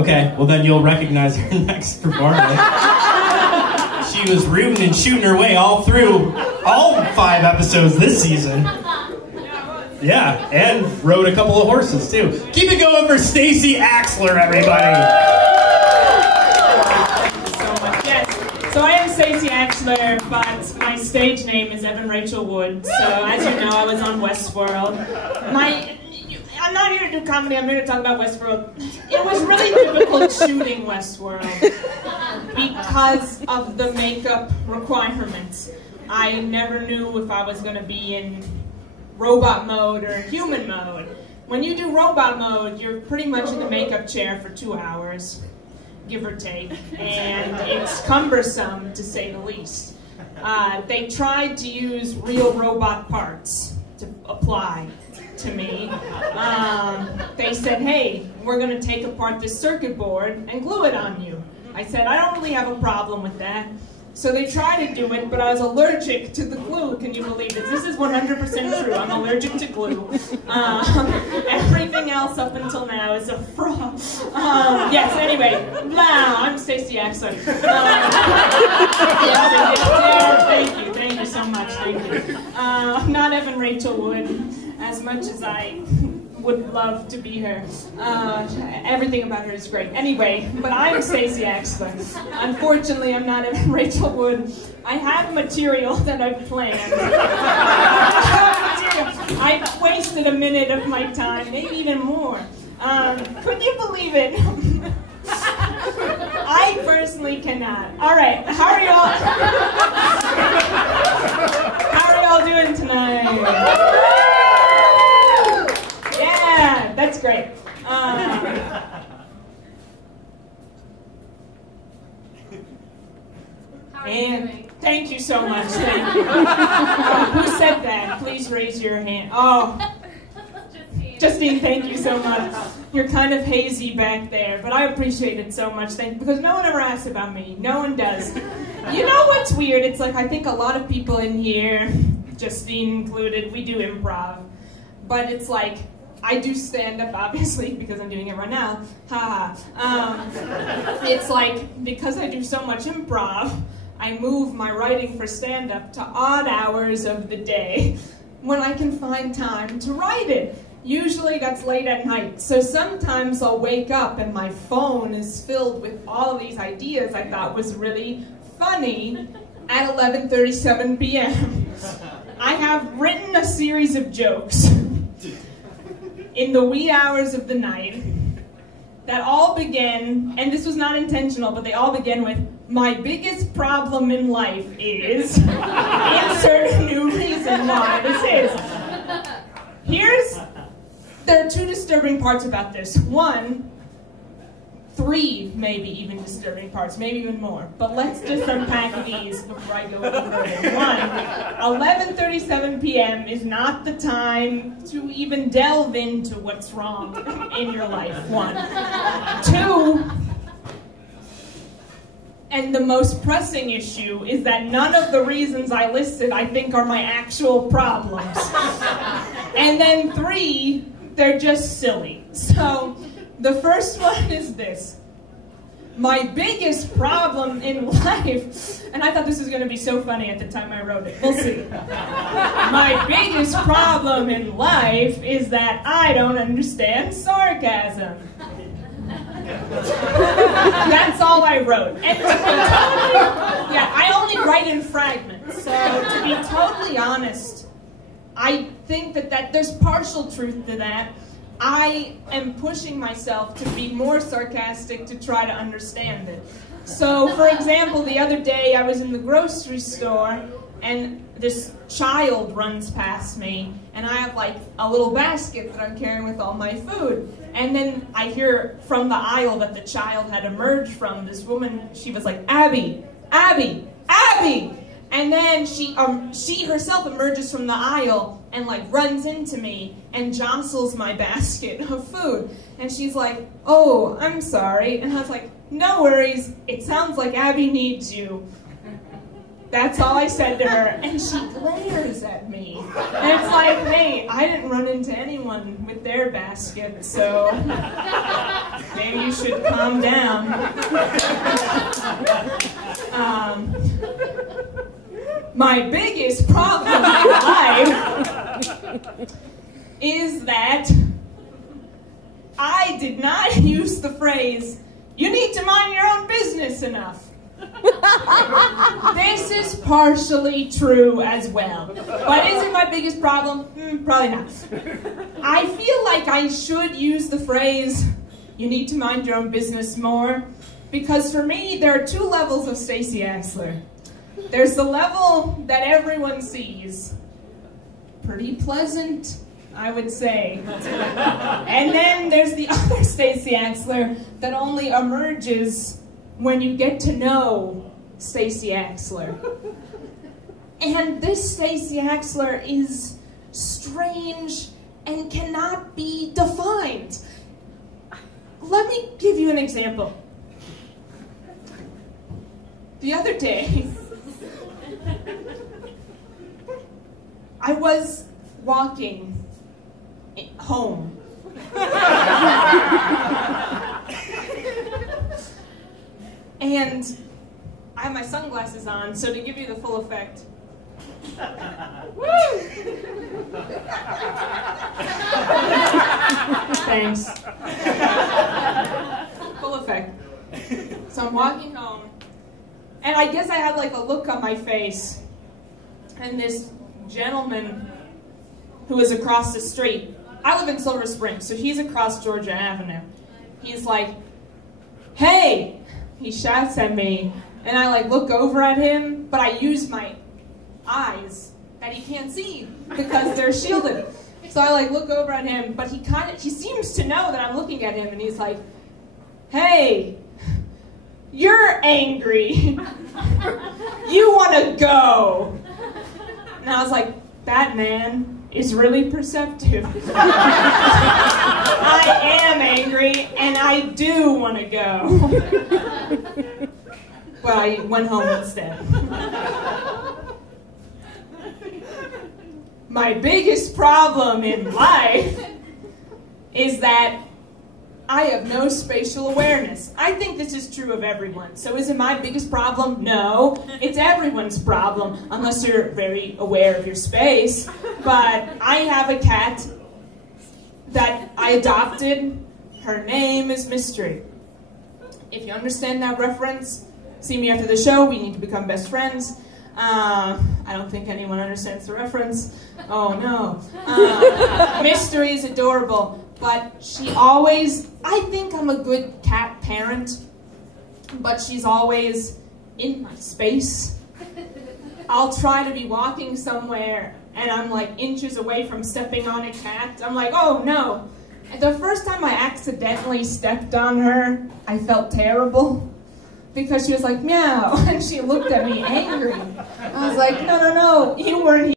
Okay, well then you'll recognize her next performance. She was rooting and shooting her way all through all 5 episodes this season. Yeah, and rode a couple of horses too. Keep it going for Stacey Axler, everybody. Thank you so much. Yes. So I am Stacey Axler, but my stage name is Evan Rachel Wood. So as you know, I was on Westworld. I'm not here to do comedy, I'm here to talk about Westworld. It was really difficult shooting Westworld because of the makeup requirements. I never knew if I was going to be in robot mode or human mode. When you do robot mode, you're pretty much in the makeup chair for 2 hours, give or take, and it's cumbersome to say the least. They tried to use real robot parts to apply to me. They said, hey, we're going to take apart this circuit board and glue it on you. I said, I don't really have a problem with that. So they tried to do it, but I was allergic to the glue. Can you believe it? This is 100% true. I'm allergic to glue. Everything else up until now is a fraud. Yes, anyway, I'm Stacey Axler. Yes, thank you so much, thank you. I'm not Evan Rachel Wood, as much as I would love to be her. Everything about her is great. Anyway, but I'm Stacey Axler. Unfortunately, I'm not Evan Rachel Wood. I have material that I've planned. I've wasted a minute of my time, maybe even more. Could you believe it? I personally cannot. All right, how are y'all doing tonight? Yeah, that's great. And thank you so much. Thank you. Who said that? Please raise your hand. Oh, Justine, thank you so much. You're kind of hazy back there, but I appreciate it so much. Because no one ever asks about me. No one does. You know what's weird? It's like I think a lot of people in here, Justine included, we do improv. But it's like, I do stand-up, obviously, because I'm doing it right now. It's like, because I do so much improv, I move my writing for stand-up to odd hours of the day when I can find time to write it. Usually that's late at night. So sometimes I'll wake up and my phone is filled with all of these ideas I thought was really funny at 11:37 p.m. I have written a series of jokes in the wee hours of the night that all begin, and this was not intentional, but they all begin with, my biggest problem in life is, insert a new reason why this is. There are 2 disturbing parts about this. 1, 3 maybe even disturbing parts, maybe even more. But let's just unpack these before I go any further. 1, 11:37 p.m. is not the time to even delve into what's wrong in your life. 1. 2, and the most pressing issue is that none of the reasons I listed I think are my actual problems. And then 3, they're just silly. So the first one is this. My biggest problem in life, and I thought this was going to be so funny at the time I wrote it. We'll see. My biggest problem in life is that I don't understand sarcasm. That's all I wrote. And to be totally, I only write in fragments. So to be totally honest, I think that there's partial truth to that. I am pushing myself to be more sarcastic to try to understand it. So, for example, the other day I was in the grocery store and this child runs past me and I have like a little basket that I'm carrying with all my food. And then I hear from the aisle that the child had emerged from. This woman, she was like, Abby, Abby, Abby! And then she herself emerges from the aisle and like runs into me and jostles my basket of food. And she's like, oh, I'm sorry. And I was like, no worries. It sounds like Abby needs you. That's all I said to her, and she glares at me. And it's like, hey, I didn't run into anyone with their basket, so maybe you should calm down. My biggest problem in life is that I did not use the phrase, "You need to mind your own business" enough. This is partially true as well. But is it my biggest problem? Probably not. I feel like I should use the phrase, "You need to mind your own business" more, because for me, there are two levels of Stacey Axler. There's the level that everyone sees. Pretty pleasant, I would say. And then there's the other Stacey Axler that only emerges when you get to know Stacey Axler. And this Stacey Axler is strange and cannot be defined. Let me give you an example. The other day, I was walking home. And I have my sunglasses on, so to give you the full effect. Woo! Thanks. Full effect. So I'm walking home, and I guess I had like a look on my face, and this gentleman who was across the street, I live in Silver Spring, so he's across Georgia Avenue. He's like, "Hey!" He shouts at me, and I like look over at him, but I use my eyes that he can't see because they're shielded. So I like look over at him, but he seems to know that I'm looking at him, and he's like, "Hey, you're angry. You want to go." And I was like, that man is really perceptive. I am angry, and I do want to go. But I went home instead. My biggest problem in life is that I have no spatial awareness. I think this is true of everyone. So is it my biggest problem? No. It's everyone's problem, unless you're very aware of your space. But I have a cat that I adopted. Her name is Mystery. If you understand that reference, see me after the show. We need to become best friends. I don't think anyone understands the reference. Oh no. Mystery is adorable, but she always, I think I'm a good cat parent, but she's always in my space. I'll try to be walking somewhere and I'm like inches away from stepping on a cat. I'm like, oh no. And the first time I accidentally stepped on her, I felt terrible. Because she was like, meow, and she looked at me angry. I was like, no, you weren't here.